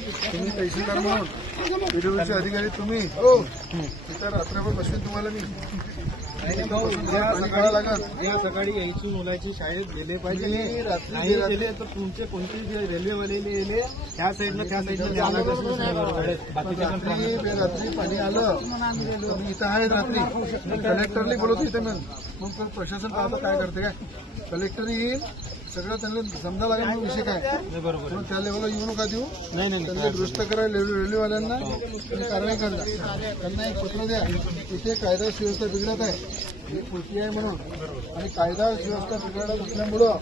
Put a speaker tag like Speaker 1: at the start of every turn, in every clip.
Speaker 1: तुम्ही तहसीलदार म्हणून विडिओचे अधिकारी तुम्ही. हो तिथं रात्रभर तुम्हाला मी. बसून तुम्हाला पाणी काढावं लागत
Speaker 2: या सकाळी यायची मुलाची शाळेत गेले पाहिजे.
Speaker 1: मी रात्री-
Speaker 2: नाही गेले तर तुमचे कोणते जे रेल्वेवाले गेले त्या साईडनं त्या पण
Speaker 1: रात्री रात्री पाणी आलं. मी इथं आहे रात्री. कलेक्टरला बोलवतो इथे मग मग प्रशासन पाहतं काय करते काय? कलेक्टर येईल. सगळं त्यांना समजा लागेल मग विषय काय?
Speaker 2: बरोबर
Speaker 1: म्हणून त्या लेवलला येऊ नका देऊ.
Speaker 2: नाही नाही
Speaker 1: त्यांना दुरुस्त करा रेल्वे रेल्वेवाल्यांना कारवाई करा त्यांना एक पत्र द्या. इथे कायदा सुव्यवस्था बिघडत आहे. ही कृती आहे म्हणून. आणि कायदा सुव्यवस्था बिघडत असल्यामुळं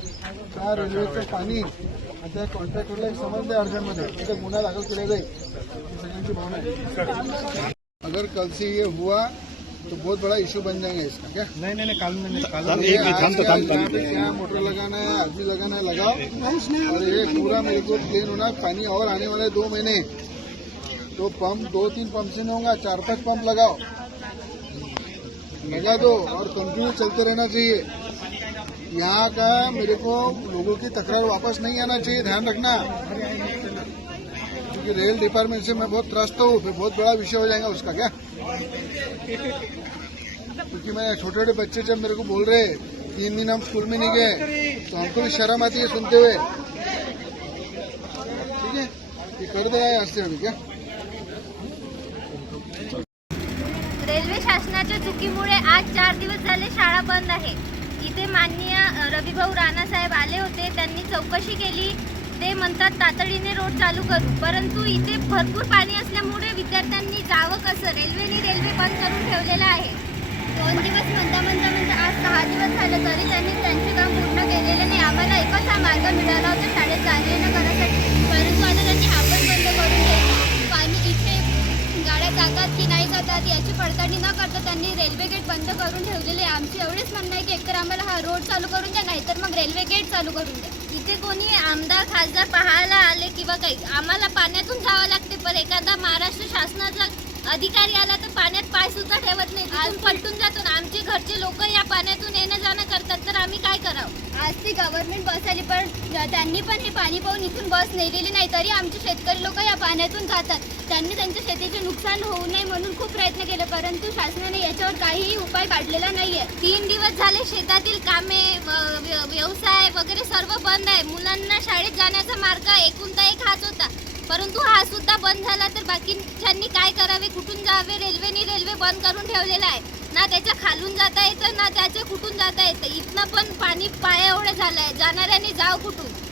Speaker 1: त्या रेल्वेचं पाणी आणि त्या कॉन्ट्रॅक्टरला एक समज द्या अर्जंटमध्ये तिथे गुन्हा दाखल केला जाईल. ही सगळ्यांची भावना आहे. अगर कल से ये हुआ तो बहुत बड़ा इशू बन जाएगा इसका क्या?
Speaker 2: नाही नहीं नहीं काल नहीं काल
Speaker 1: ये आज के आज यहाँ पे मोटर लगाना है आदमी लगाना है लगाओ। और ये पूरा मेरे को क्लीन होना पानी और आने वाले दो महीने। तो पंप दो तीन पंप से नहीं होगा चार पाँच पंप लगाओ। लगा दो और कंटिन्यू चलते रहना चाहिए। यहाँ का मेरे को लोगों की तकरार वापस नहीं आना चाहिए ध्यान रखना। क्योंकि रेल डिपार्टमेंट से मैं बहुत त्रस्त हूँ फिर बहुत बड़ा विषय हो जाएगा उसका क्या? क्योंकि मैं छोटे छोटे बच्चे जब मेरे को बोल रहे तीन दिन हम स्कूल में नहीं गए तो हमको भी शर्म आती है सुनते हुए। ठीक है? ये कर दे आज अभी क्या?
Speaker 3: रेल्वे शासनाच्या चुकीमुळे आज चार दिवस झाले शाळा बंद आहे. इथे माननीय रविभाऊ राणा साहेब आले होते त्यांनी चौकशी केली. ते म्हणतात तातडीने रोड चालू करू. परंतु इथे भरपूर पाणी असल्यामुळे विद्यार्थ्यांनी जावं कसं? रेल्वेने रेल्वे बंद करून ठेवलेलं आहे. दोन दिवस म्हणता म्हणता म्हणता आज सहा दिवस झालं तरी त्यांनी त्यांचे काम पूर्ण केलेले नाही. आम्हाला एकच हा मार्ग मिळाला होता शाळेत जाणे येणं करण्यासाठी. परंतु आता त्यांनी हा पण बंद करून ठेवला. पाणी इथे गाड्या जातात की नाही जातात याची पडताळणी न करता त्यांनी रेल्वे गेट बंद करून ठेवलेले आहे. आमची एवढीच म्हणणं आहे की एकतर आम्हाला हा रोड चालू करून द्या नाहीतर मग रेल्वे गेट चालू करून द्या. इथे कोणी आमदार खासदार पाहायला आले किंवा काही आम्हाला पाण्यातून जावं लागते पण एखादा महाराष्ट्र शासनाचा अधिकारी आला तर पाण्यात पाय सुद्धा ठेवत नाही तिथून पलटून जातो ना. आमचे घरचे लोक या पाण्यातून येणं जाणं करतात तर आम्ही काय करावं आज ती गव्हर्नमेंट बस आली पण त्यांनी पण हे पाणी पाहून इथून बस नेलेली नाही तरी आमचे शेतकरी लोक या पाण्यातून जातात त्यांनी त्यांच्या शेतीचे नुकसान होऊ नये म्हणून खूप प्रयत्न केले परंतु शासनाने याच्यावर काहीही उपाय काढलेला नाहीये. तीन दिवस झाले शेतातील कामे व- व्य- व्यवसाय वगैरे सर्व बंद आहे. मुलांना शाळेत जाण्याचा मार्ग एकूणता एक हाच होता. परंतु हा सुद्धा बंद झाला तर बाकीच्यांनी काय करावे? कुठून जावे? रेल्वेने रेल्वे बंद करून ठेवलेला आहे. ना त्याच्या खालून जाता येतं ना त्याचे कुठून जाता येतं. इथनं पण पाणी पाया एवढं आहे जाणाऱ्यांनी जाव कुठून?